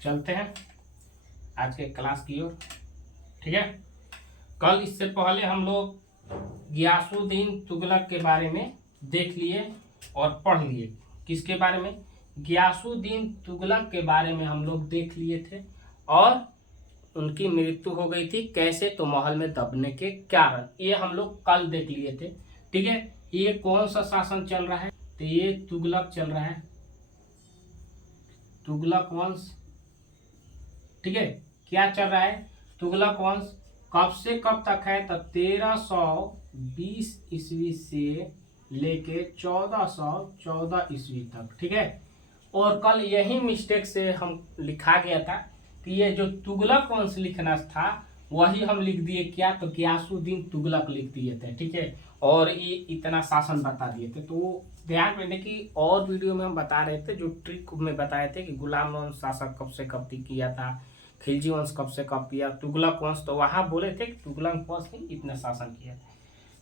चलते हैं आज के क्लास की ओर। ठीक है, कल इससे पहले हम लोग गियासुद्दीन तुगलक के बारे में देख लिए और पढ़ लिए। किसके बारे में? गियासुद्दीन तुगलक के बारे में हम लोग देख लिए थे और उनकी मृत्यु हो गई थी कैसे, तो महल में दबने के कारण। ये हम लोग कल देख लिए थे। ठीक है, ये कौन सा शासन चल रहा है? तो ये तुगलक चल रहा है, तुगलक वंश। ठीक है, क्या चल रहा है? तुगलक वंश कब से कब तक है? तो 1320 ईस्वी से लेके 1414 ईस्वी तक। ठीक है, और कल यही मिस्टेक से हम लिखा गया था कि ये जो तुगलक वंश लिखना था वही हम लिख दिए क्या, तो गियासुद्दीन तुगलक लिख दिए थे। ठीक है, और ये इतना शासन बता दिए थे। तो ध्यान रखने की, और वीडियो में हम बता रहे थे जो ट्रिक में बताए थे कि गुलाम वंश शासक कब से कब किया था, खिलजी वंश कब से कब किया, तुगलक वंश तो वहां बोले थे कि तुगलक वंश ने इतना शासन किया था।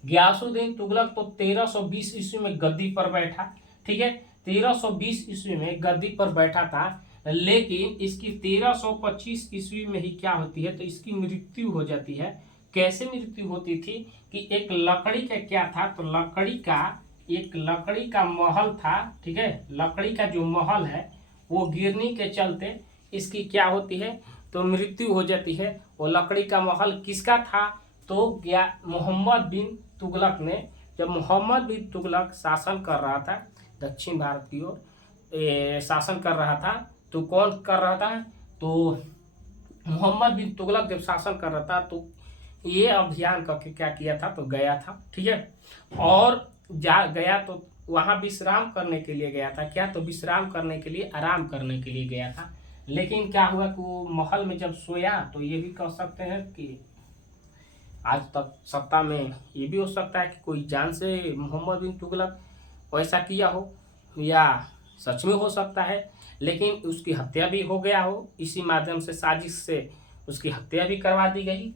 गियासुद्दीन तुगलक तो 1320 ईस्वी में गद्दी पर बैठा। ठीक है, 1320 ईस्वी में गद्दी पर बैठा था, लेकिन इसकी 1325 ईस्वी में ही क्या होती है, तो इसकी मृत्यु हो जाती है। कैसे मृत्यु होती थी कि एक लकड़ी का क्या था, तो एक लकड़ी का महल था। ठीक है, लकड़ी का जो महल है वो गिरने के चलते इसकी क्या होती है, तो मृत्यु हो जाती है। वो लकड़ी का महल किसका था, तो क्या मोहम्मद बिन तुगलक ने, जब मोहम्मद बिन तुगलक शासन कर रहा था दक्षिण भारत की ओर शासन कर रहा था, तो कौन कर रहा था, तो मोहम्मद बिन तुगलक जब शासन कर रहा था तो ये अभियान करके क्या किया था, तो गया था। ठीक है, और जा गया तो वहाँ विश्राम करने के लिए गया था। क्या, तो विश्राम करने के लिए, आराम करने के लिए गया था। लेकिन क्या हुआ कि वो महल में जब सोया, तो ये भी कह सकते हैं कि आज तक सत्ता में ये भी हो सकता है कि कोई जान से मोहम्मद बिन तुगलक वैसा किया हो, या सच में हो सकता है, लेकिन उसकी हत्या भी हो गया हो, इसी माध्यम से साजिश से उसकी हत्या भी करवा दी गई।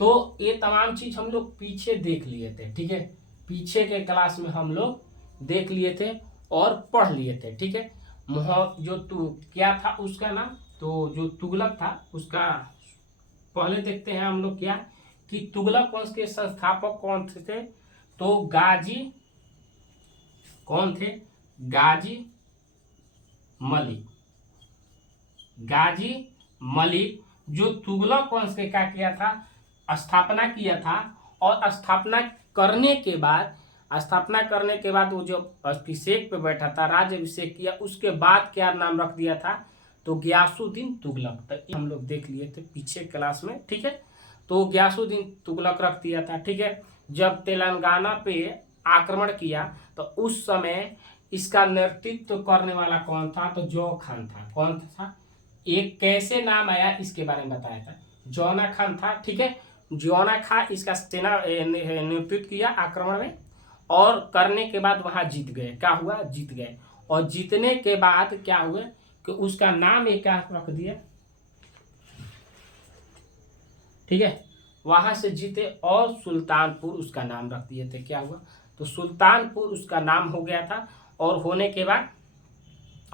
तो ये तमाम चीज हम लोग पीछे देख लिए थे। ठीक है, पीछे के क्लास में हम लोग देख लिए थे और पढ़ लिए थे। ठीक है, जो क्या था उसका नाम, तो जो तुगलक था उसका पहले देखते हैं हम लोग क्या, कि तुगलक वंश के संस्थापक कौन थे, तो गाजी, कौन थे, गाजी मलिक। गाजी मलिक जो तुगलक वंश के क्या किया था, स्थापना किया था। और स्थापना करने के बाद वो जो अभिषेक पे बैठा था, राज्य अभिषेक किया, उसके बाद क्या नाम रख दिया था, तो गियासुद्दीन तुगलक। तो हम लोग देख लिए थे पीछे क्लास में। ठीक है, तो गियासुद्दीन तुगलक रख दिया था। ठीक है, जब तेलंगाना पे आक्रमण किया तो उस समय इसका नेतृत्व करने वाला कौन था, तो जौ खान था। कौन था, एक कैसे नाम आया इसके बारे में बताया था, जौना खान था। ठीक है, जौना खान इसका सेना नेतृत्व किया आक्रमण में, और करने के बाद वहां जीत गए। क्या हुआ, जीत गए, और जीतने के बाद क्या हुआ कि उसका नाम एक रख दिया। ठीक है, वहां से जीते और सुल्तानपुर उसका नाम रख दिए थे। क्या हुआ, तो सुल्तानपुर उसका नाम हो गया था। और होने के बाद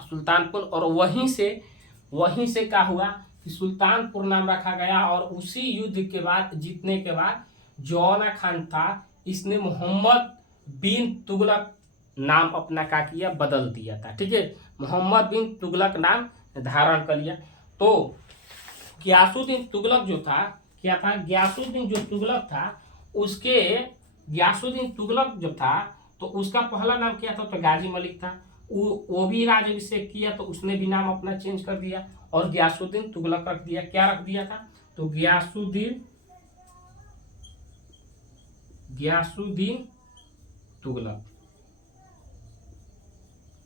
सुल्तानपुर, और वहीं से क्या हुआ कि सुल्तानपुर नाम रखा गया। और उसी युद्ध के बाद, जीतने के बाद, जौना खान था, इसने मोहम्मद बिन तुगलक नाम अपना क्या किया, बदल दिया था। ठीक है, मोहम्मद बिन तुगलक नाम धारण कर लिया। तो गियासुद्दीन तुगलक जो था, क्या था, गियासुद्दीन जो तुगलक था, उसके गियासुद्दीन तुगलक जो था तो उसका पहला नाम क्या था, तो गाजी मलिक था। वो भी राज्याभिषेक किया तो उसने भी नाम अपना चेंज कर दिया और गियासुद्दीन तुगलक रख दिया। क्या रख दिया था, तो गियासुद्दीन तुगलक,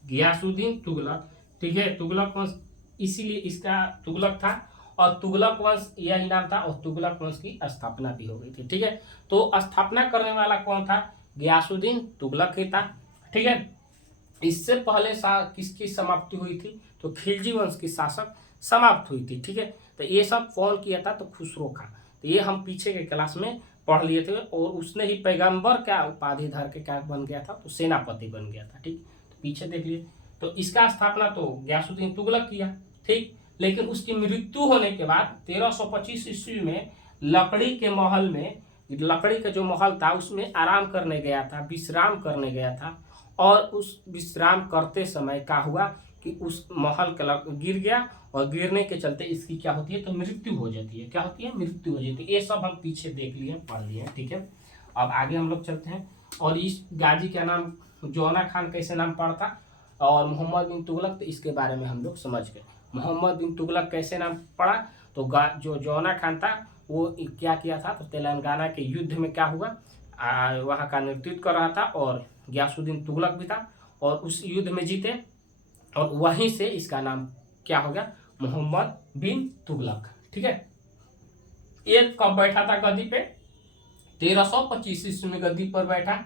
गियासुद्दीन तुगलक। ठीक है, तुगलक वंश इसीलिए इसका तुगलक था, और तुगलक वंश यही नाम था, और तुगलक वंश की स्थापना भी हो गई थी। ठीक है, तो स्थापना करने वाला कौन था, गियासुद्दीन तुगलक ही था। ठीक है, इससे पहले किसकी समाप्ति हुई थी, तो खिलजी वंश की शासक समाप्त हुई थी। ठीक है, तो ये सब कौन किया था, तो खुसरो खां। तो ये हम पीछे के क्लास में पढ़ लिए थे, और उसने ही पैगंबर क्या उपाधि धर के क्या बन गया था, तो सेनापति बन गया था। ठीक, तो पीछे देख लिए। तो इसका स्थापना तो गियासुद्दीन तुगलक किया। ठीक, लेकिन उसकी मृत्यु होने के बाद 1325 ईस्वी में लकड़ी के महल में, लकड़ी का जो महल था उसमें आराम करने गया था, विश्राम करने गया था, और उस विश्राम करते समय क्या हुआ कि उस महल का गिर गया, और गिरने के चलते इसकी क्या होती है, तो मृत्यु हो जाती है। क्या होती है, मृत्यु हो जाती है। ये सब हम पीछे देख लिए, पढ़ लिए, ठीक है। अब आगे हम लोग चलते हैं। और इस गाजी का नाम जौना खान कैसे नाम पड़ता, और मोहम्मद बिन तुगलक, तो इसके बारे में हम लोग समझ गए। मोहम्मद बिन तुगलक कैसे नाम पड़ा, तो जो जौना खान था वो क्या किया था, तो तेलंगाना के युद्ध में क्या हुआ, वहाँ का नेतृत्व कर रहा था, और गयासुद्दीन तुगलक भी था, और उस युद्ध में जीते, और वहीं से इसका नाम क्या हो गया, मोहम्मद बिन तुगलक, ठीक है। ये कब बैठा था गद्दी पे, 1325 ईस्वी में गद्दी पर बैठा।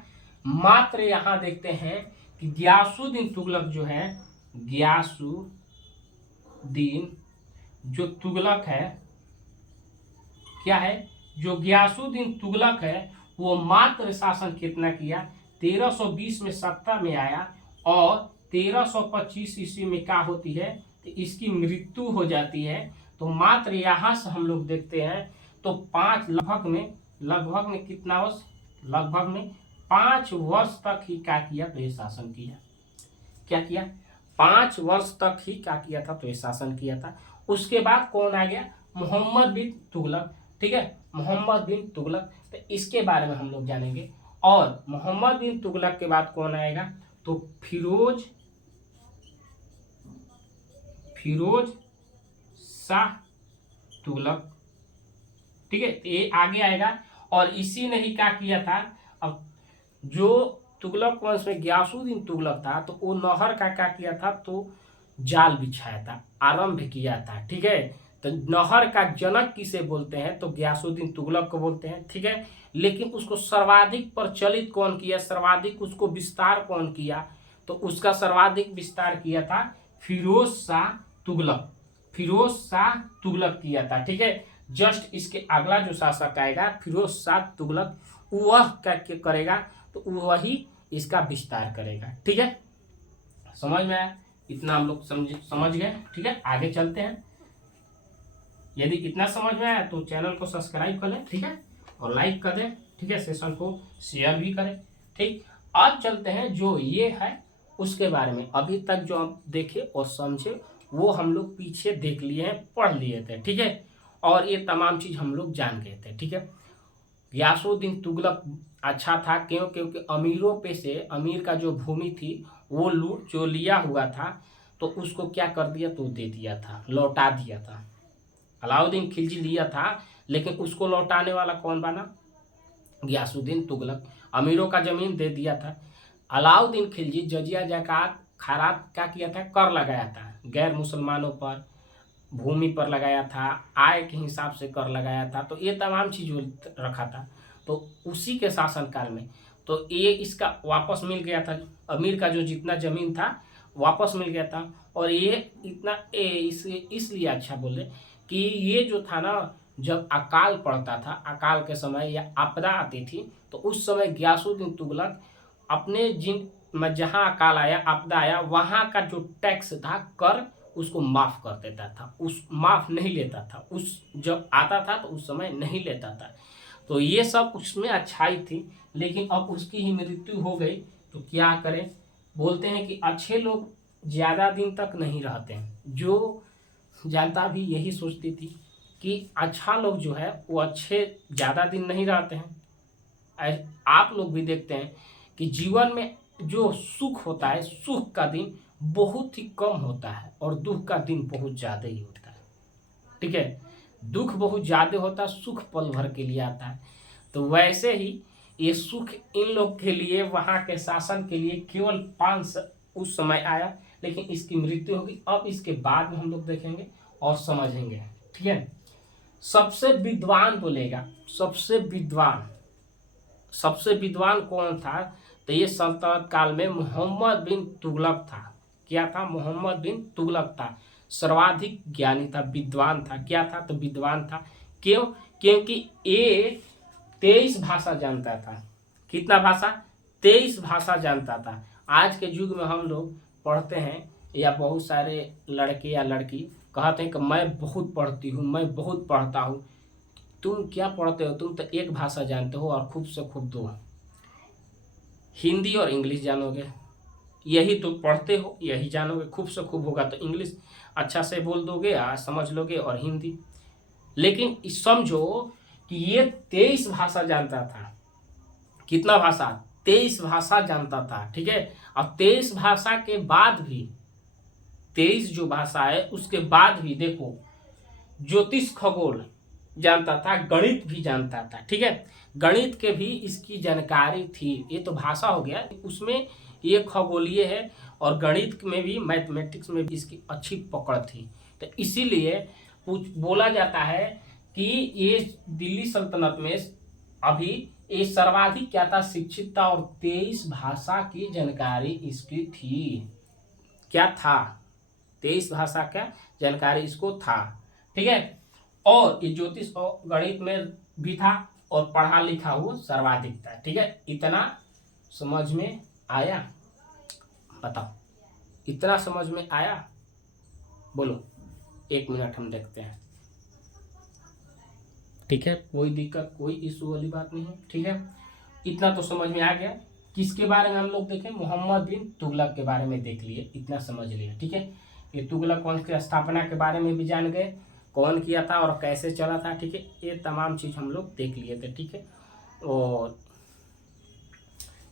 मात्र यहाँ देखते हैं कि गयासुद्दीन तुगलक जो है, गयासुद्दीन जो तुगलक है, क्या है, जो गयासुद्दीन तुगलक है, वो मात्र शासन कितना किया, 1320 में सत्ता में आया, और 1325 ईस्वी में क्या होती है, तो इसकी मृत्यु हो जाती है। तो मात्र यहाँ से हम लोग देखते हैं तो लगभग में कितना वर्ष, लगभग में 5 वर्ष तक ही क्या किया, तो ये शासन किया। क्या किया, 5 वर्ष तक ही क्या किया था, तो ये शासन किया था। उसके बाद कौन आ गया, मोहम्मद बिन तुगलक, ठीक है, मोहम्मद बिन तुगलक। तो इसके बारे में हम लोग जानेंगे। और मोहम्मद बिन तुगलक के बाद कौन आएगा, तो फिरोज शाह तुगलक, ठीक है, ये आगे आएगा। और इसी ने ही क्या किया था, अब जो तुगलक वंश में गयासुद्दीन तुगलक था, तो वो नहर का क्या किया था, तो जाल बिछाया था, आरंभ किया था, ठीक है। तो नहर का जनक किसे बोलते हैं, तो गयासुद्दीन तुगलक को बोलते हैं, ठीक है। लेकिन उसको सर्वाधिक प्रचलित कौन किया, सर्वाधिक उसको विस्तार कौन किया, तो उसका सर्वाधिक विस्तार किया था फिरोज शाह तुगलक, फिरोज शाह तुगलक किया था, ठीक है। जस्ट इसके अगला जो शासक आएगा फिरोज शाह तुगलक, वह क्या करेगा, तो वही इसका विस्तार करेगा, ठीक है। समझ में आया, इतना हम लोग समझ गए, ठीक है। आगे चलते हैं। यदि इतना समझ में आया तो चैनल को सब्सक्राइब कर लें, ठीक है, और लाइक कर दें, ठीक है, सेशन को शेयर भी करें, ठीक। अब चलते हैं जो ये है उसके बारे में। अभी तक जो हम देखे और समझे वो हम लोग पीछे देख लिए हैं, पढ़ लिए थे, ठीक है, और ये तमाम चीज हम लोग जान गए थे, ठीक है। गयासुद्दीन तुगलक अच्छा था, क्यों, क्योंकि अमीरों पे से, अमीर का जो भूमि थी वो लूट जो लिया हुआ था, तो उसको क्या कर दिया, तो दे दिया था, लौटा दिया था। अलाउद्दीन खिलजी लिया था, लेकिन उसको लौटाने वाला कौन बना, गयासुद्दीन तुगलक। अमीरों का जमीन दे दिया था। अलाउद्दीन खिलजी जजिया जकात खैरात क्या किया था, कर लगाया था, गैर मुसलमानों पर, भूमि पर लगाया था, आय के हिसाब से कर लगाया था, तो ये तमाम चीज रखा था। तो उसी के शासनकाल में तो ये इसका वापस मिल गया था, अमीर का जो जितना जमीन था वापस मिल गया था। और ये इतना इसलिए अच्छा बोले कि ये जो था ना, जब अकाल पड़ता था, अकाल के समय या आपदा आती थी, तो उस समय गयासुद्दीन तुगलक अपने जहाँ अकाल आया, आपदा आया, वहाँ का जो टैक्स था, कर, उसको माफ कर देता था, उस माफ नहीं लेता था, उस जब आता था तो उस समय नहीं लेता था। तो ये सब उसमें अच्छाई थी। लेकिन अब उसकी ही मृत्यु हो गई, तो क्या करें। बोलते हैं कि अच्छे लोग ज़्यादा दिन तक नहीं रहते हैं। जो जनता भी यही सोचती थी कि अच्छा लोग जो है वो अच्छे ज़्यादा दिन नहीं रहते हैं। आप लोग भी देखते हैं कि जीवन में जो सुख होता है, सुख का दिन बहुत ही कम होता है, और दुख का दिन बहुत ज़्यादा ही होता है, ठीक है। दुख बहुत ज़्यादा होता है, सुख पल भर के लिए आता है। तो वैसे ही ये सुख इन लोग के लिए, वहाँ के शासन के लिए केवल 5 उस समय आया, लेकिन इसकी मृत्यु होगी। अब इसके बाद में हम लोग देखेंगे और समझेंगे, ठीक है। सबसे विद्वान बोलेगा, सबसे विद्वान कौन था, तो ये सल्तनत काल में मोहम्मद बिन तुगलक था। क्या था, मोहम्मद बिन तुगलक था, सर्वाधिक ज्ञानी था, विद्वान था। क्या था, तो विद्वान था। क्यों, क्योंकि ये 23 भाषा जानता था। कितना भाषा, 23 भाषा जानता था। आज के युग में हम लोग पढ़ते हैं, या बहुत सारे लड़के या लड़की कहते हैं कि मैं बहुत पढ़ती हूँ, मैं बहुत पढ़ता हूँ। तुम क्या पढ़ते हो? तुम तो एक भाषा जानते हो और खूब से खूब दो, हिंदी और इंग्लिश जानोगे। यही तो पढ़ते हो, यही जानोगे। खूब से खूब होगा तो इंग्लिश अच्छा से बोल दोगे या समझ लोगे, और हिंदी। लेकिन समझो कि ये 23 भाषा जानता था। कितना भाषा? 23 भाषा जानता था, ठीक है। अब 23 भाषा के बाद भी, 23 जो भाषा है उसके बाद भी देखो, ज्योतिष खगोल जानता था, गणित भी जानता था, ठीक है। गणित के भी इसकी जानकारी थी। ये तो भाषा हो गया, उसमें ये खगोलीय है, और गणित में भी, मैथमेटिक्स में भी इसकी अच्छी पकड़ थी। तो इसीलिए बोला जाता है कि ये दिल्ली सल्तनत में अभी ये सर्वाधिक क्या था? शिक्षित था, और 23 भाषा की जानकारी इसकी थी। क्या था? 23 भाषा का जानकारी इसको था, ठीक है। और ये ज्योतिष और गणित में भी था, और पढ़ा लिखा हुआ सर्वाधिक था, ठीक है। इतना समझ में आया? बताओ, इतना समझ में आया? बोलो, 1 मिनट हम देखते हैं, ठीक है। कोई दिक्कत, कोई इशू वाली बात नहीं है, ठीक है। इतना तो समझ में आ गया। किसके बारे में हम लोग देखें? मोहम्मद बिन तुगलक के बारे में देख लिए, इतना समझ लिया, ठीक है। ये तुगलक वंश की स्थापना के बारे में भी जान गए, कौन किया था और कैसे चला था, ठीक है। ये तमाम चीज़ हम लोग देख लिए थे, ठीक है। और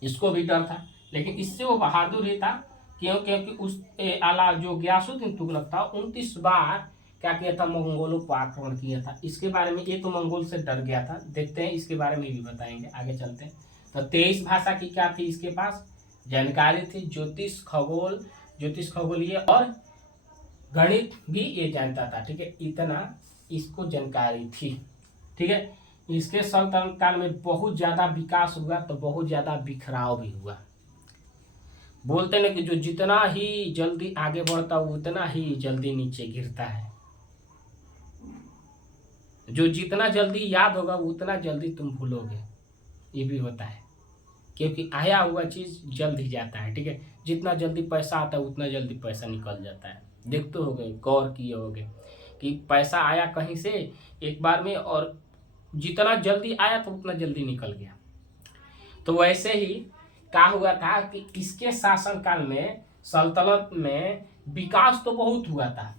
इसको भी डर था, लेकिन इससे वो बहादुर ही था, क्योंकि उस आला जो गयासुद्दीन तुगलक था 29 बार क्या किया था? मंगोलों पर आक्रमण किया था। इसके बारे में, ये तो मंगोल से डर गया था, देखते हैं इसके बारे में भी बताएंगे, आगे चलते हैं। तो 23 भाषा की क्या थी इसके पास? जानकारी थी। ज्योतिष खगोलीय और गणित भी ये जानता था, ठीक है। इतना इसको जानकारी थी, ठीक है। इसके सल्तनत काल में बहुत ज्यादा विकास हुआ, तो बहुत ज्यादा बिखराव भी हुआ। बोलते ना कि जो जितना ही जल्दी आगे बढ़ता है उतना ही जल्दी नीचे गिरता है। जो जितना जल्दी याद होगा उतना जल्दी तुम भूलोगे, ये भी होता है। क्योंकि आया हुआ चीज जल्द ही जाता है, ठीक है। जितना जल्दी पैसा आता है उतना जल्दी पैसा निकल जाता है। देखते होगे, गौर किए होगे कि पैसा आया कहीं से एक बार में, और जितना जल्दी आया तो उतना जल्दी निकल गया। तो वैसे ही क्या हुआ था कि इसके शासनकाल में, सल्तनत में विकास तो बहुत हुआ था।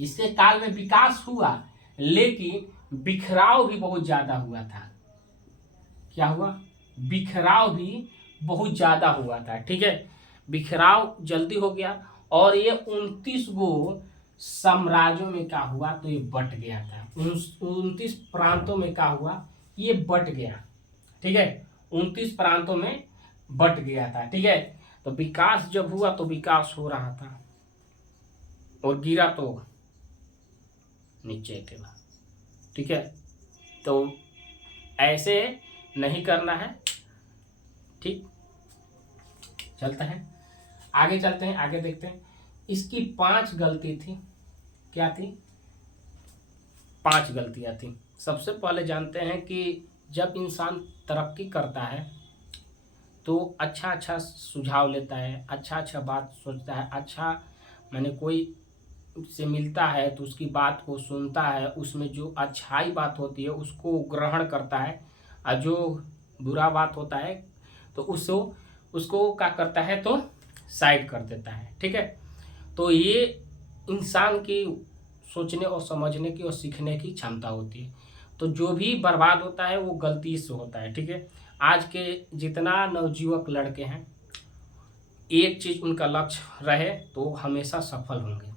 इसके काल में विकास हुआ, लेकिन बिखराव भी बहुत ज्यादा हुआ था। क्या हुआ? बिखराव भी बहुत ज्यादा हुआ था, ठीक है। बिखराव जल्दी हो गया, और ये 29 गो साम्राज्यों में क्या हुआ? तो ये बट गया था। 29 प्रांतों में क्या हुआ? ये बट गया, ठीक है। 29 प्रांतों में बट गया था, ठीक है। तो विकास जब हुआ तो विकास हो रहा था, और गिरा तो नीचे गिरा, ठीक है। तो ऐसे नहीं करना है, ठीक। चलता है आगे, चलते हैं आगे, देखते हैं। इसकी 5 गलती थी। क्या थी? 5 गलतियां थी। सबसे पहले जानते हैं कि जब इंसान तरक्की करता है तो अच्छा अच्छा सुझाव लेता है, अच्छा अच्छा बात सोचता है, अच्छा मैंने कोई से मिलता है तो उसकी बात को सुनता है, उसमें जो अच्छाई बात होती है उसको ग्रहण करता है, और जो बुरा बात होता है तो उसको क्या करता है? तो साइड कर देता है, ठीक है। तो ये इंसान की सोचने और समझने की और सीखने की क्षमता होती है। तो जो भी बर्बाद होता है वो गलती से होता है, ठीक है। आज के जितना नवयुवक लड़के हैं, एक चीज उनका लक्ष्य रहे तो हमेशा सफल होंगे।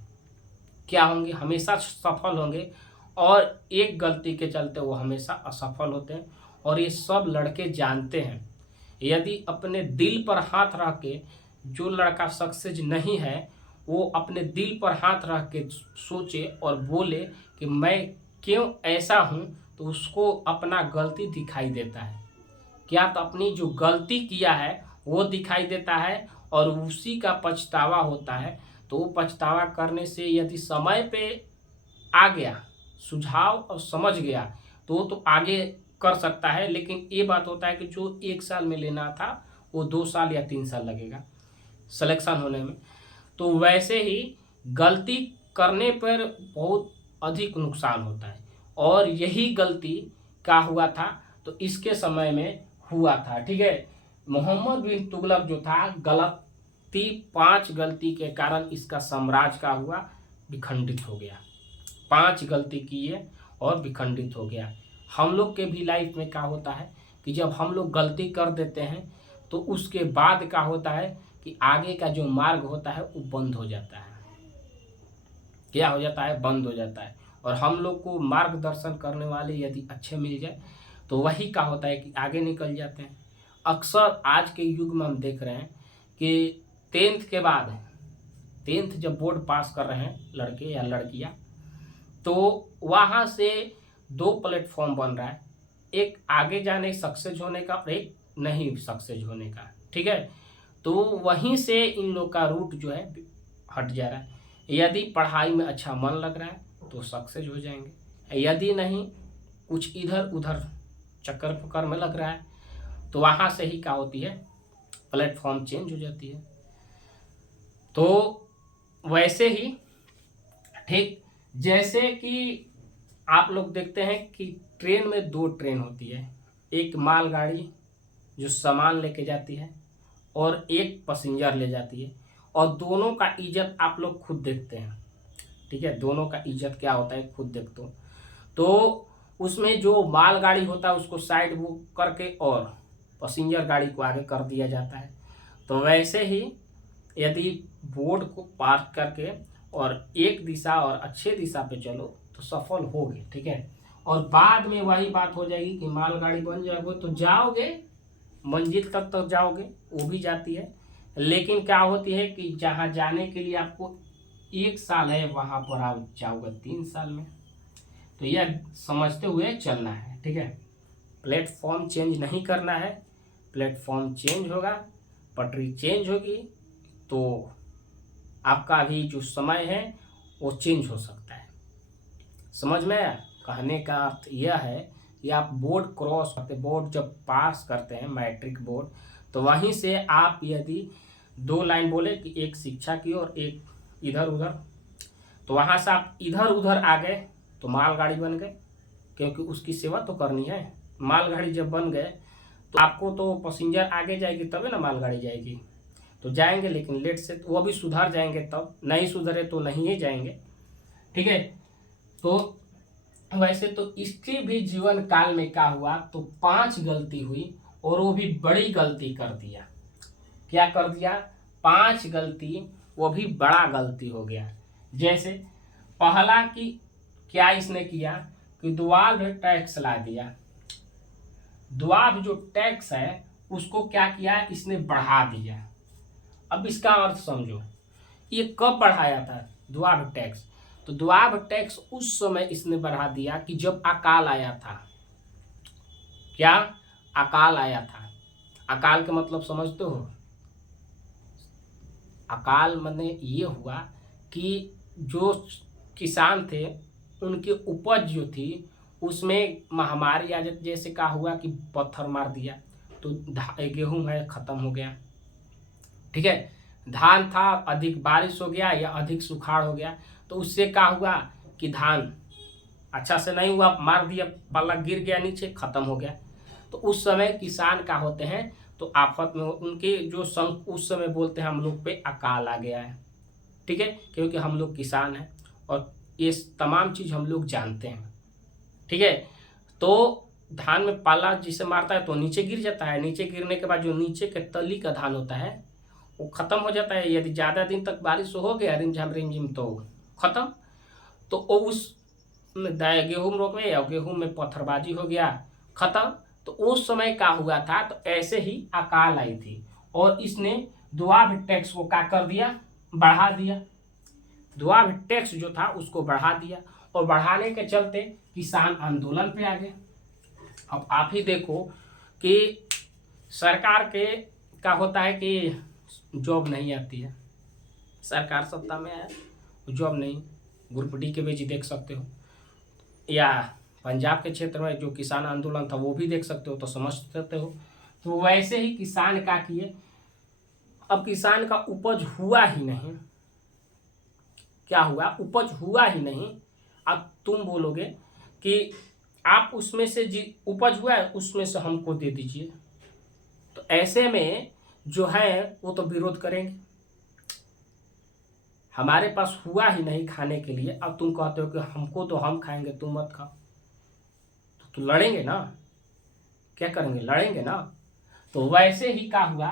क्या होंगे? हमेशा सफल होंगे, और एक गलती के चलते वो हमेशा असफल होते हैं। और ये सब लड़के जानते हैं, यदि अपने दिल पर हाथ रख के, जो लड़का सक्सेस नहीं है वो अपने दिल पर हाथ रख के सोचे और बोले कि मैं क्यों ऐसा हूँ, तो उसको अपना गलती दिखाई देता है। क्या? तो अपनी जो गलती किया है वो दिखाई देता है, और उसी का पछतावा होता है। तो वो पछतावा करने से यदि समय पे आ गया, सुझाव और समझ गया, तो आगे कर सकता है। लेकिन ये बात होता है कि जो 1 साल में लेना था वो 2 साल या 3 साल लगेगा सिलेक्शन होने में। तो वैसे ही गलती करने पर बहुत अधिक नुकसान होता है। और यही गलती क्या हुआ था, तो इसके समय में हुआ था। ठीक है, मोहम्मद बिन तुगलक जो था, गलती 5 गलती के कारण इसका साम्राज्य का हुआ, विखंडित हो गया। 5 गलती किए और विखंडित हो गया। हम लोग के भी लाइफ में क्या होता है कि जब हम लोग गलती कर देते हैं तो उसके बाद क्या होता है कि आगे का जो मार्ग होता है वो बंद हो जाता है। क्या हो जाता है, बंद हो जाता है। और हम लोग को मार्गदर्शन करने वाले यदि अच्छे मिल जाए तो वही क्या होता है कि आगे निकल जाते हैं। अक्सर आज के युग में हम देख रहे हैं कि 10th के बाद, 10th जब बोर्ड पास कर रहे हैं लड़के या लड़कियां, तो वहाँ से 2 प्लेटफॉर्म बन रहा है, एक आगे जाने सक्सेस होने का और एक नहीं सक्सेस होने का। ठीक है, तो वहीं से इन लोग का रूट जो है हट जा रहा है। यदि पढ़ाई में अच्छा मन लग रहा है तो सक्सेस हो जाएंगे, यदि नहीं कुछ इधर उधर चक्कर पकड़ में लग रहा है तो वहाँ से ही क्या होती है, प्लेटफॉर्म चेंज हो जाती है। तो वैसे ही ठीक जैसे कि आप लोग देखते हैं कि ट्रेन में 2 ट्रेन होती है, एक मालगाड़ी जो सामान लेके जाती है और एक पैसेंजर ले जाती है, और दोनों का इज्जत आप लोग खुद देखते हैं। ठीक है, दोनों का इज्जत क्या होता है खुद देखते हो। तो उसमें जो मालगाड़ी होता है उसको साइड बुक करके और पैसेंजर गाड़ी को आगे कर दिया जाता है। तो वैसे ही यदि बोर्ड को पार करके और एक दिशा और अच्छे दिशा पे चलो तो सफल होगे। ठीक है, और बाद में वही बात हो जाएगी कि मालगाड़ी बन जाओगे तो जाओगे मंजिल तक तो जाओगे, वो भी जाती है, लेकिन क्या होती है कि जहाँ जाने के लिए आपको 1 साल है वहाँ पर आप जाओगे 3 साल में। तो यह समझते हुए चलना है। ठीक है, प्लेटफॉर्म चेंज नहीं करना है, प्लेटफॉर्म चेंज होगा, पटरी चेंज होगी तो आपका भी जो समय है वो चेंज हो सकता है। समझ में आया? कहने का अर्थ यह है कि आप बोर्ड क्रॉस करते, बोर्ड जब पास करते हैं मैट्रिक बोर्ड, तो वहीं से आप यदि 2 लाइन बोले कि एक शिक्षा की और एक इधर उधर, तो वहाँ से आप इधर उधर आ गए तो मालगाड़ी बन गए, क्योंकि उसकी सेवा तो करनी है। मालगाड़ी जब बन गए तो आपको तो पैसेंजर आगे जाएगी तभी ना मालगाड़ी जाएगी, तो जाएंगे लेकिन लेट से, वो भी सुधार जाएंगे, तब नहीं सुधरे तो नहीं ही जाएंगे। ठीक है, तो वैसे तो इसके भी जीवन काल में क्या हुआ, तो 5 गलती हुई और वो भी बड़ी गलती कर दिया। क्या कर दिया, 5 गलती, वो भी बड़ा गलती हो गया। जैसे पहला कि क्या इसने किया कि दुआब टैक्स ला दिया। दुआब जो टैक्स है उसको क्या किया, इसने बढ़ा दिया। अब इसका अर्थ समझो, ये कब बढ़ाया था दुआब टैक्स, तो दुआब टैक्स उस समय इसने बढ़ा दिया कि जब अकाल आया था। क्या अकाल आया था? अकाल का मतलब समझते हो? अकाल माने ये हुआ कि जो किसान थे उनकी उपज जो थी उसमें महामारी आ जाती, जैसे क्या हुआ कि पत्थर मार दिया तो गेहूं है खत्म हो गया। ठीक है, धान था अधिक बारिश हो गया या अधिक सुखाड़ हो गया तो उससे क्या हुआ कि धान अच्छा से नहीं हुआ, मार दिया, पल्ला गिर गया नीचे, खत्म हो गया। तो उस समय किसान का होते हैं तो आफत में उनके जो उस समय बोलते हैं हम लोग पे अकाल आ गया है। ठीक है, क्योंकि हम लोग किसान हैं और ये तमाम चीज़ हम लोग जानते हैं। ठीक है, तो धान में पाला जिसे मारता है तो नीचे गिर जाता है, नीचे गिरने के बाद जो नीचे के तली का धान होता है वो खत्म हो जाता है। यदि ज़्यादा दिन तक बारिश हो गया रिमझिम तो खत्म। तो वो उस गेहूँ रोपे और गेहूँ में पत्थरबाजी हो गया, खत्म। तो उस समय क्या हुआ था, तो ऐसे ही अकाल आई थी और इसने दुआब टैक्स को क्या कर दिया, बढ़ा दिया। दुआब टैक्स जो था उसको बढ़ा दिया और बढ़ाने के चलते किसान आंदोलन पे आ गए। अब आप ही देखो कि सरकार के क्या होता है कि जॉब नहीं आती है, सरकार सत्ता में आया जॉब नहीं, ग्रुप डी के बेच देख सकते हो, या पंजाब के क्षेत्र में जो किसान आंदोलन था वो भी देख सकते हो, तो समझ सकते हो। तो वैसे ही किसान क्या किए, अब किसान का उपज हुआ ही नहीं, क्या हुआ, उपज हुआ ही नहीं। अब तुम बोलोगे कि आप उसमें से उपज हुआ है उसमें से हमको दे दीजिए, तो ऐसे में जो है वो तो विरोध करेंगे। हमारे पास हुआ ही नहीं खाने के लिए, अब तुम कहते हो कि हमको तो हम खाएंगे तुम मत खाओ, तो लड़ेंगे ना, क्या करेंगे, लड़ेंगे ना। तो वैसे ही क्या हुआ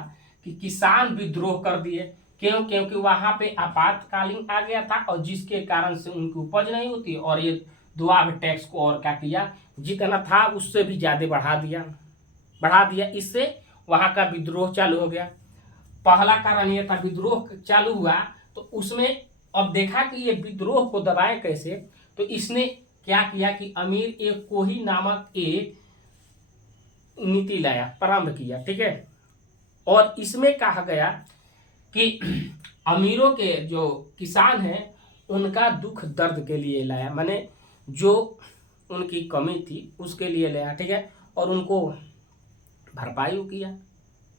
कि किसान विद्रोह कर दिए। क्यों? क्योंकि वहां पे आपातकालीन आ गया था और जिसके कारण से उनकी उपज नहीं होती, और ये दुआब टैक्स को और क्या किया, जितना था उससे भी ज्यादा बढ़ा दिया। इससे वहां का विद्रोह चालू हो गया। पहला कारण यह था, विद्रोह चालू हुआ तो उसमें अब देखा कि ये विद्रोह को दबाए कैसे, तो इसने क्या किया कि अमीर एक कोही नामक एक नीति लाया, प्रारंभ किया, ठीक है। और इसमें कहा गया कि अमीरों के जो किसान हैं उनका दुख दर्द के लिए लाया, माने जो उनकी कमी थी उसके लिए लाया, ठीक है, और उनको भरपाई किया,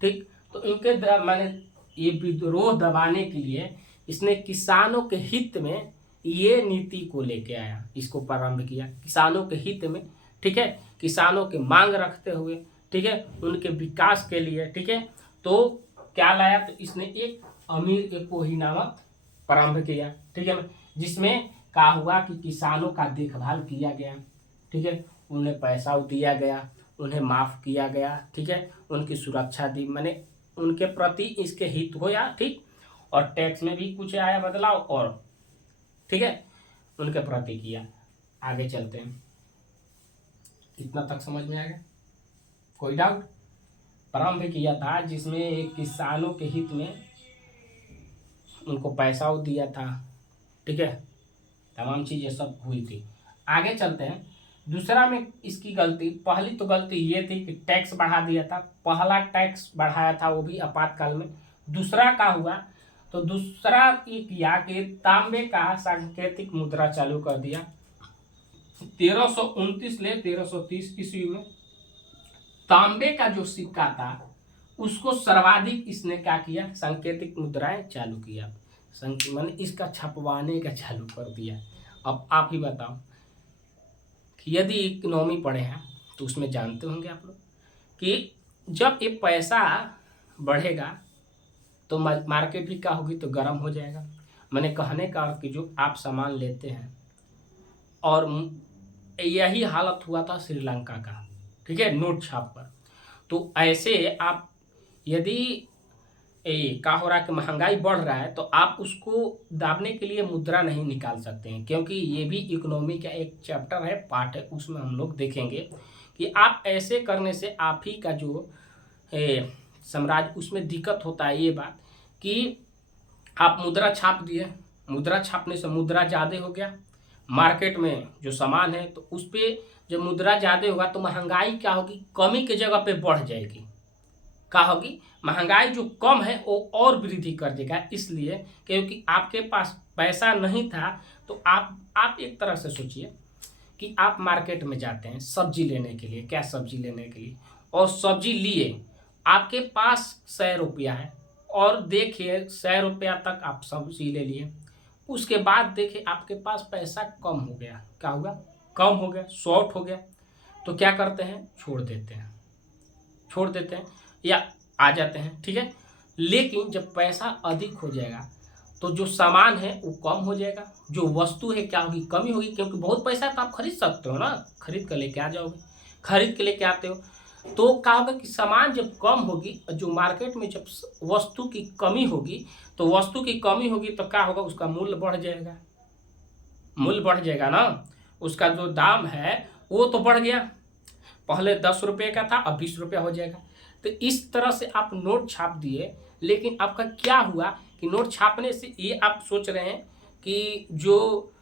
ठीक। तो इनके माने ये विद्रोह दबाने के लिए इसने किसानों के हित में ये नीति को लेके आया, इसको प्रारंभ किया किसानों के हित में, ठीक है, किसानों के मांग रखते हुए, ठीक है, उनके विकास के लिए, ठीक है। तो क्या लाया, तो इसने एक अमीर एक कोही नामक प्रारंभ किया, ठीक है, जिसमें क्या हुआ कि किसानों का देखभाल किया गया, ठीक है, उन्हें पैसा दिया गया, उन्हें माफ किया गया, ठीक है, उनकी सुरक्षा दी, माने उनके प्रति इसके हित होया, ठीक। और टैक्स में भी कुछ आया बदलाव, और ठीक है, उनके प्रति किया। आगे चलते हैं, इतना तक समझ में आ गया, कोई डाउट? प्रारंभ किया था जिसमें एक किसानों के हित में उनको पैसा दिया था, ठीक है, तमाम चीजें सब हुई थी। आगे चलते हैं, दूसरा में इसकी गलती, पहली तो गलती ये थी कि टैक्स बढ़ा दिया था, पहला टैक्स बढ़ाया था वो भी आपातकाल में। दूसरा क्या हुआ, तो दूसरा ये किया कि तांबे का सांकेतिक मुद्रा चालू कर दिया 1329 ले 1330 ईस्वी में। तांबे का जो सिक्का था उसको सर्वाधिक इसने क्या किया, सांकेतिक मुद्राएं चालू किया, मैंने इसका छपवाने का चालू कर दिया। अब आप ही बताओ कि यदि इकोनॉमी पढ़े हैं तो उसमें जानते होंगे आप लोग कि जब ये पैसा बढ़ेगा तो मार्केट भी क्या होगी, तो गर्म हो जाएगा। मैंने कहने का अर्थ कि जो आप सामान लेते हैं, और यही हालत हुआ था श्रीलंका का, ठीक है, नोट छाप पर। तो ऐसे आप यदि क्या हो रहा है कि महंगाई बढ़ रहा है तो आप उसको दाबने के लिए मुद्रा नहीं निकाल सकते हैं, क्योंकि ये भी इकोनॉमी का एक चैप्टर है, पार्ट है, उसमें हम लोग देखेंगे कि आप ऐसे करने से आप ही का जो साम्राज्य उसमें दिक्कत होता है। ये बात कि आप मुद्रा छाप दिए, मुद्रा छापने से मुद्रा ज़्यादा हो गया, मार्केट में जो सामान है तो उस पर जब मुद्रा ज़्यादा होगा तो महंगाई क्या होगी, कमी के जगह पे बढ़ जाएगी, क्या होगी, महंगाई जो कम है वो और वृद्धि कर देगा। इसलिए क्योंकि आपके पास पैसा नहीं था, तो आप एक तरह से सोचिए कि आप मार्केट में जाते हैं सब्जी लेने के लिए, क्या सब्जी लेने के लिए, और सब्जी लिए, आपके पास 100 रुपया है, और देखिए 100 रुपया तक आप सब्जी ले लिए, उसके बाद देखिए आपके पास पैसा कम हो गया, क्या हुआ, कम हो गया, शॉर्ट हो गया, तो क्या करते हैं, छोड़ देते हैं या आ जाते हैं, ठीक है। लेकिन जब पैसा अधिक हो जाएगा तो जो सामान है वो कम हो जाएगा, जो वस्तु है क्या होगी, कमी होगी, क्योंकि बहुत पैसा तो आप खरीद सकते हो ना, खरीद कर लेके आ जाओगे, खरीद के लेके आते हो, तो क्या होगा कि सामान जब कम होगी, जो मार्केट में जब वस्तु की कमी होगी, तो वस्तु की कमी होगी तो क्या होगा, उसका मूल्य बढ़ जाएगा, मूल्य बढ़ जाएगा ना, उसका जो दाम है वो तो बढ़ गया, पहले 10 रुपये का था अब 20 रुपया हो जाएगा। तो इस तरह से आप नोट छाप दिए, लेकिन आपका क्या हुआ कि नोट छापने से ये आप सोच रहे हैं कि जो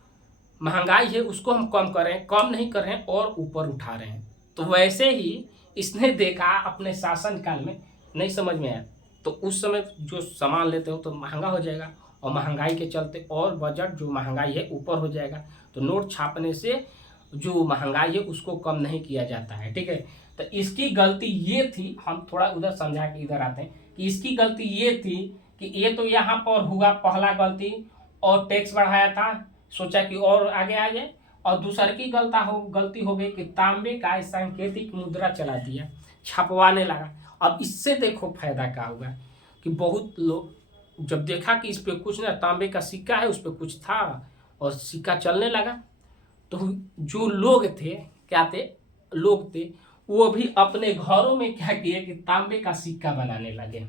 महंगाई है उसको हम कम कर रहे हैं, कम नहीं कर रहे हैं और ऊपर उठा रहे हैं। तो वैसे ही इसने देखा अपने शासन काल में, नहीं समझ में आया, तो उस समय जो सामान लेते हो तो महंगा हो जाएगा, और महंगाई के चलते और बजट जो महंगाई है ऊपर हो जाएगा। तो नोट छापने से जो महंगाई है उसको कम नहीं किया जाता है, ठीक है। तो इसकी गलती ये थी, हम थोड़ा उधर समझा के इधर आते हैं कि इसकी गलती ये थी कि ये तो यहाँ पर हुआ पहला गलती, और टैक्स बढ़ाया था, सोचा कि और आगे आ जाए। और दूसर की गलती हो गई कि तांबे का सांकेतिक मुद्रा चला दिया, छपवाने लगा। अब इससे देखो फायदा क्या हुआ कि बहुत लोग जब देखा कि इस पे कुछ ना, तांबे का सिक्का है, उस पे कुछ था और सिक्का चलने लगा, तो जो लोग थे, क्या थे, लोग थे, वो भी अपने घरों में क्या किए कि तांबे का सिक्का बनाने लगे।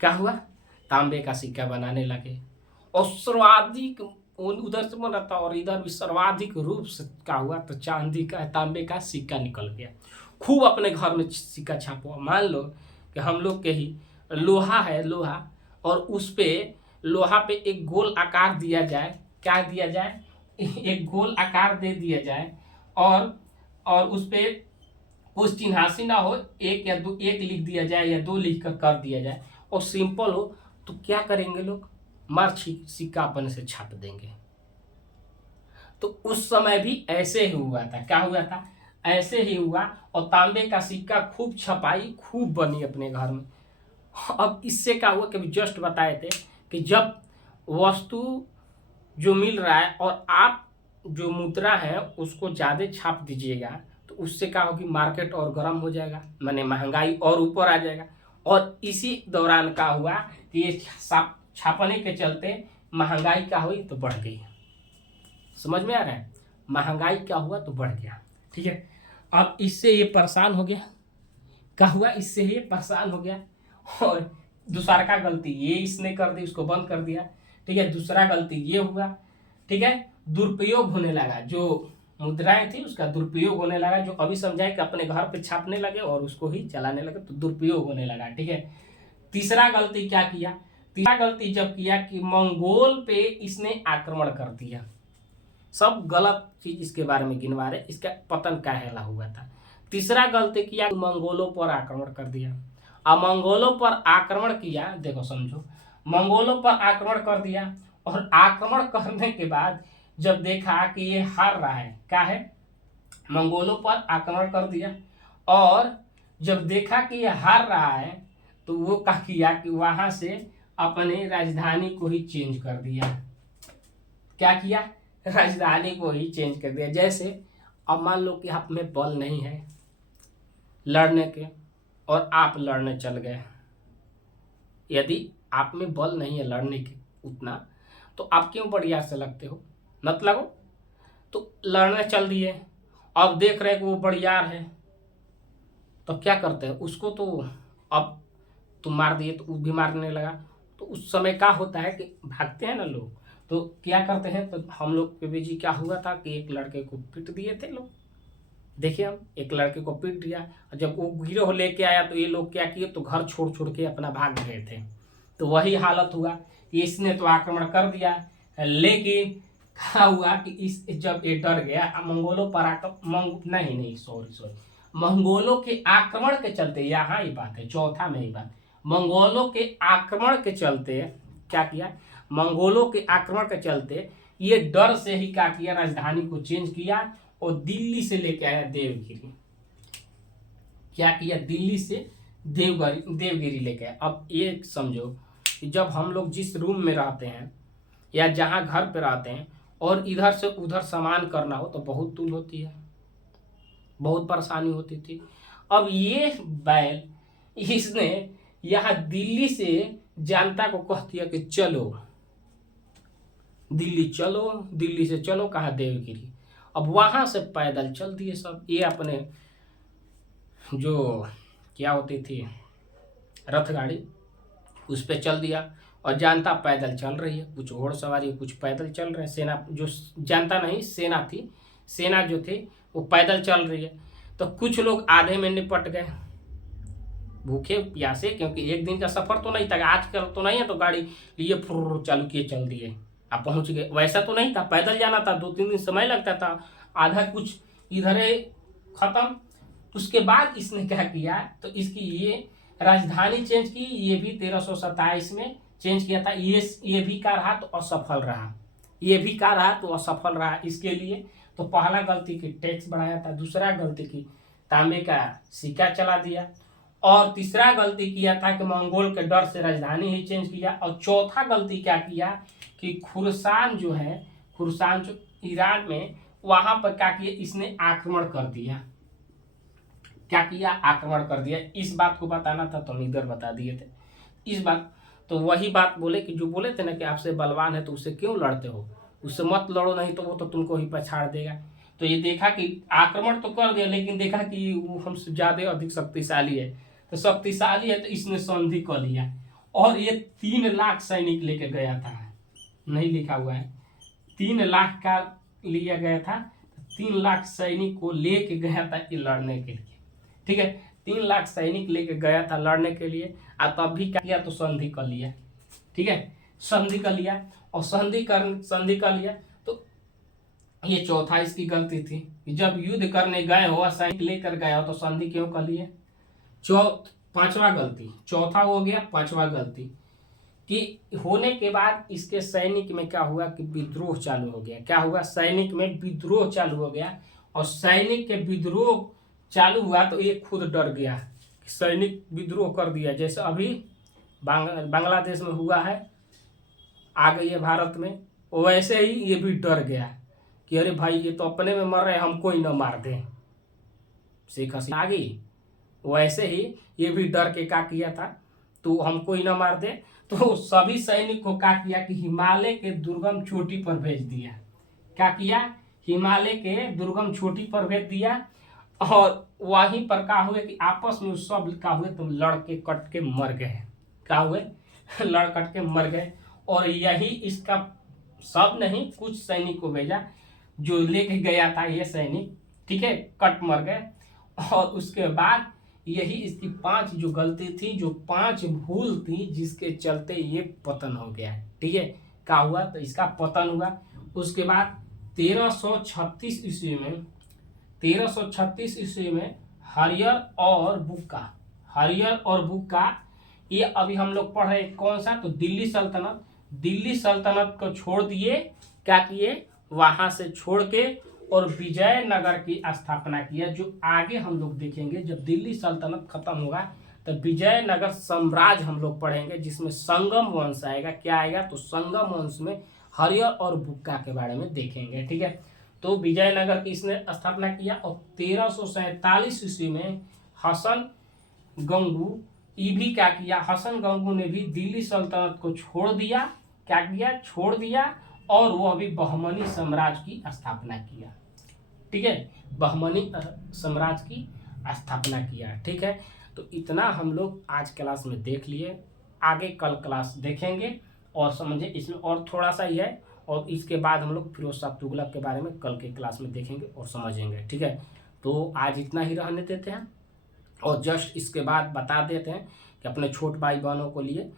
क्या हुआ, तांबे का सिक्का बनाने लगे। और सर्वाधिक उधर से बना था और इधर भी सर्वाधिक रूप से क्या हुआ, तो चांदी का, तांबे का सिक्का निकल गया। खूब अपने घर में सिक्का छापो। मान लो कि हम लोग के ही लोहा है, लोहा, और उस पे लोहा पे एक गोल आकार दिया जाए, क्या दिया जाए, एक गोल आकार दे दिया जाए, और उस पे कुछ चिन्हासी ना हो, एक या दो, एक लिख दिया जाए या दो लिख कर दिया जाए, और सिंपल हो, तो क्या करेंगे लोग, मार सिक्का अपन से छाप देंगे। तो उस समय भी ऐसे ही हुआ था। क्या हुआ था, ऐसे ही हुआ। और तांबे का सिक्का खूब छपाई, खूब बनी अपने घर में। अब इससे क्या हुआ कि जस्ट बताए थे कि जब वस्तु जो मिल रहा है और आप जो मुद्रा है उसको ज़्यादा छाप दीजिएगा, तो उससे क्या होगी, मार्केट और गर्म हो जाएगा, माने महंगाई और ऊपर आ जाएगा। और इसी दौरान क्या हुआ कि ये छापने के चलते महंगाई क्या हुई, तो बढ़ गई। समझ में आ रहा है, महंगाई क्या हुआ, तो बढ़ गया। ठीक है, अब इससे ये परेशान हो गया। क्या हुआ, इससे ये परेशान हो गया। और दूसरा का गलती ये इसने कर दी, उसको बंद कर दिया। ठीक है, दूसरा गलती ये हुआ। ठीक है, दुरुपयोग होने लगा, जो मुद्राएं थी उसका दुरुपयोग होने लगा। जो अभी समझाए कि अपने घर पे छापने लगे और उसको ही चलाने लगे, तो दुरुपयोग होने लगा। ठीक है, तीसरा गलती क्या किया, तीसरा गलती जब किया कि मंगोल पे इसने आक्रमण कर दिया। सब गलत चीज इसके बारे में गिनवा रहे, इसका पतन कहला हुआ था। तीसरा गलती किया, मंगोलों पर आक्रमण कर दिया। अब मंगोलों पर आक्रमण किया, देखो समझो, मंगोलों पर आक्रमण कर दिया। और आक्रमण करने के बाद जब देखा कि ये हार रहा है, क्या है, मंगोलों पर आक्रमण कर दिया। और जब देखा कि ये हार रहा है, तो वो क्या किया कि वहां से अपने राजधानी को ही चेंज कर दिया। क्या किया, राजधानी को ही चेंज कर दिया। जैसे अब मान लो कि आप में बल नहीं है लड़ने के, और आप लड़ने चल गए। यदि आप में बल नहीं है लड़ने के उतना, तो आप क्यों बढ़िया से लगते हो, मत लगो। तो लड़ने चल दिए, अब देख रहे कि वो बढ़ियार है, तो क्या करते हैं उसको, तो अब तुम मार दिए तो वो भी मारने लगा। तो उस समय क्या होता है कि भागते हैं ना लोग, तो क्या करते हैं, तो हम लोग के बीच क्या हुआ था कि एक लड़के को पीट दिए थे लोग। देखिए, हम एक लड़के को पीट दिया, और जब वो गिरोह लेके आया तो ये लोग क्या किए, तो घर छोड़ छोड़ के अपना भाग गए थे। तो वही हालत हुआ कि इसने तो आक्रमण कर दिया, लेकिन क्या हुआ कि इस जब ये डर गया, मंगोलों पर नहीं सॉरी, मंगोलों के आक्रमण के चलते, यहाँ ही बात है, चौथा में ही बात, मंगोलों के आक्रमण के चलते क्या किया, मंगोलों के आक्रमण के चलते ये डर से ही क्या किया, राजधानी को चेंज किया और दिल्ली से लेके आया देवगिरी। क्या किया, दिल्ली से देवगिरी लेके आया। अब ये समझो कि जब हम लोग जिस रूम में रहते हैं या जहाँ घर पे रहते हैं और इधर से उधर सामान करना हो, तो बहुत दूर होती है, बहुत परेशानी होती थी। अब ये बैल इसने यहाँ दिल्ली से जनता को कह दिया कि चलो दिल्ली, चलो दिल्ली से चलो, कहा देवगिरी। अब वहां से पैदल चल दिए सब, ये अपने जो क्या होती थी रथ गाड़ी, उस पे चल दिया। और जनता पैदल चल रही है, कुछ घोड़सवारी, कुछ पैदल चल रहे हैं। सेना जो, जनता नहीं सेना थी, सेना जो थी वो पैदल चल रही है। तो कुछ लोग आधे में निपट गए, भूखे प्यासे, क्योंकि एक दिन का सफर तो नहीं था, आजकल तो नहीं है तो गाड़ी लिए फुर चालू किए चल दिए, आप पहुंच गए। वैसा तो नहीं था, पैदल जाना था, 2-3 दिन समय लगता था, आधा कुछ इधर खत्म। उसके बाद इसने क्या किया, तो इसकी ये राजधानी चेंज की, ये भी 1327 में चेंज किया था। ये भी का रहा तो असफल रहा, ये भी का रहा तो असफल रहा। इसके लिए तो पहला गलती की टैक्स बढ़ाया था, दूसरा गलती की तांबे का सिक्का चला दिया, और तीसरा गलती किया था कि मंगोल के डर से राजधानी ही चेंज किया। और चौथा गलती क्या किया कि खुरासान जो है, खुरासान जो ईरान में, वहां पर क्या किया, इसने आक्रमण कर दिया। क्या किया, आक्रमण कर दिया। इस बात को बताना था तो हम इधर बता दिए थे इस बात। तो वही बात बोले कि जो बोले थे ना कि आपसे बलवान है तो उससे क्यों लड़ते हो, उससे मत लड़ो, नहीं तो वो तो तुमको ही पछाड़ देगा। तो ये देखा कि आक्रमण तो कर दिया, लेकिन देखा कि वो हमसे ज्यादा अधिक शक्तिशाली है, तो शक्तिशाली है तो इसने संधि कर लिया। और ये 3 लाख सैनिक लेके गया था, नहीं लिखा हुआ है, 3 लाख का लिया गया था, 3 लाख सैनिक को लेके गया था कि लड़ने के लिए। ठीक है, 3 लाख सैनिक लेके गया था लड़ने के लिए। और तब भी क्या किया, तो संधि कर लिया। ठीक है, संधि कर लिया। और संधि कर लिया। तो ये चौथा इसकी गलती थी कि जब युद्ध करने गए हो, सैनिक लेकर गए हो, तो संधि क्यों कर लिए। पांचवा गलती, चौथा हो गया, पांचवा गलती कि होने के बाद इसके सैनिक में क्या हुआ कि विद्रोह चालू हो गया। क्या हुआ, सैनिक में विद्रोह चालू हो गया। और सैनिक के विद्रोह चालू हुआ तो ये खुद डर गया, सैनिक विद्रोह कर दिया, जैसे अभी बांग्लादेश में हुआ है, आ गई है भारत में, वैसे ही ये भी डर गया कि अरे भाई ये तो अपने में मर रहे, हमको ही न मार दें, शेख हसीना आ गई। वैसे ही ये भी डर के क्या किया था, तो हमको ही न मार दे, तो सभी सैनिक को क्या किया कि हिमालय के दुर्गम चोटी पर भेज दिया। क्या किया, हिमालय के दुर्गम चोटी पर भेज दिया। और वहीं पर क्या हुए कि आपस में सब क्या हुए, तो लड़के कट के मर गए। क्या हुए, लड़ कट के मर गए। और यही इसका सब नहीं, कुछ सैनिक को भेजा जो लेके गया था ये सैनिक, ठीक है, कट मर गए। और उसके बाद यही इसकी 5 जो गलती थी, जो 5 भूल थी, जिसके चलते ये पतन हो गया। ठीक है, क्या हुआ, तो इसका पतन हुआ। उसके बाद 1336 ईस्वी में 1336 ईस्वी में हरियर और बुक्का, ये अभी हम लोग पढ़ रहे हैं कौन सा, तो दिल्ली सल्तनत को छोड़ दिए। क्या किए, वहां से छोड़ के और विजयनगर की स्थापना किया। जो आगे हम लोग देखेंगे, जब दिल्ली सल्तनत खत्म होगा तो विजयनगर साम्राज्य हम लोग पढ़ेंगे, जिसमें संगम वंश आएगा। क्या आएगा, तो संगम वंश में हरियर और बुक्का के बारे में देखेंगे। ठीक है, तो विजयनगर की इसने स्थापना किया। और 1347 ईस्वी में हसन गंगू ये भी क्या किया, हसन गंगू ने भी दिल्ली सल्तनत को छोड़ दिया। क्या किया, छोड़ दिया। और वो अभी बहमनी साम्राज्य की स्थापना किया। ठीक है, बहमनी साम्राज्य की स्थापना किया। ठीक है, तो इतना हम लोग आज क्लास में देख लिए। आगे कल क्लास देखेंगे और समझे, इसमें और थोड़ा सा ही है। और इसके बाद हम लोग फिरोज शाह तुगलक के बारे में कल के क्लास में देखेंगे और समझेंगे। ठीक है, तो आज इतना ही रहने देते हैं। और जस्ट इसके बाद बता देते हैं कि अपने छोट भाई बहनों को लिए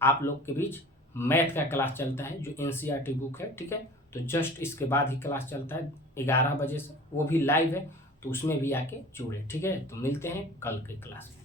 आप लोग के बीच मैथ का क्लास चलता है, जो एनसीईआरटी बुक है। ठीक है, तो जस्ट इसके बाद ही क्लास चलता है 11 बजे से, वो भी लाइव है, तो उसमें भी आके जुड़े। ठीक है, तो मिलते हैं कल के क्लास में।